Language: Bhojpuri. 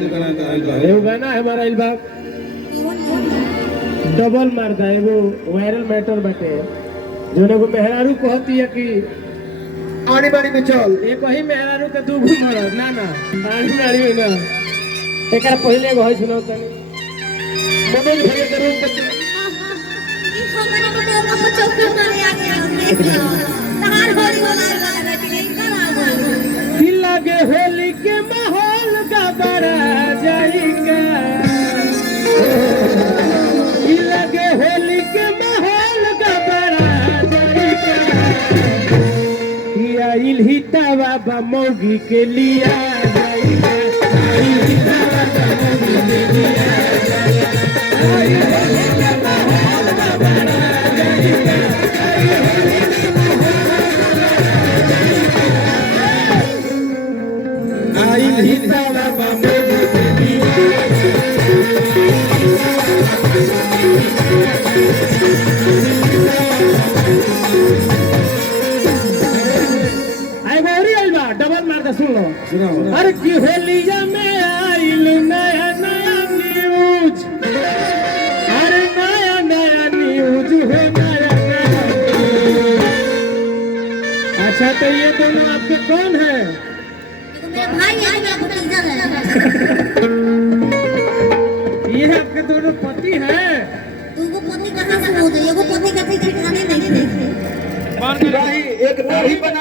गाना है हमारा इल्बाग डबल मारता है वो वायरल मैटर बाटे जो को मेहरारू कहती है कि आनी बानी में चल एक ही मेहरारू के दू घू मार ना ना आनी बानी में ना एकर पहले एगो है सुनाओ तनी मनोज भैया के रूम में ई खबर को मौका पर चौके मारे आ गया देख लो तहार होली वाला बैठ गई करा दिल लगे होली के माहौल का बड़ा जाएगा दिल लगे होली के माहौल का बड़ा जाएगा या इल्हिता बाबा मौगी के लिया जाएगा इल्हिता बाबा मौगी के लिया डबल मारता सुन लो अरे की होलिया में आइल नया नया न्यूज अरे नया नया न्यूज है नया नया अच्छा तो ये दोनों आपके कौन है मेरा भाई है मेरा भतीजा है ये आपके दोनों पति हैं तू वो पति कहां से हो गई वो पति का ठिकाने नहीं देखे भाई एक नहीं बना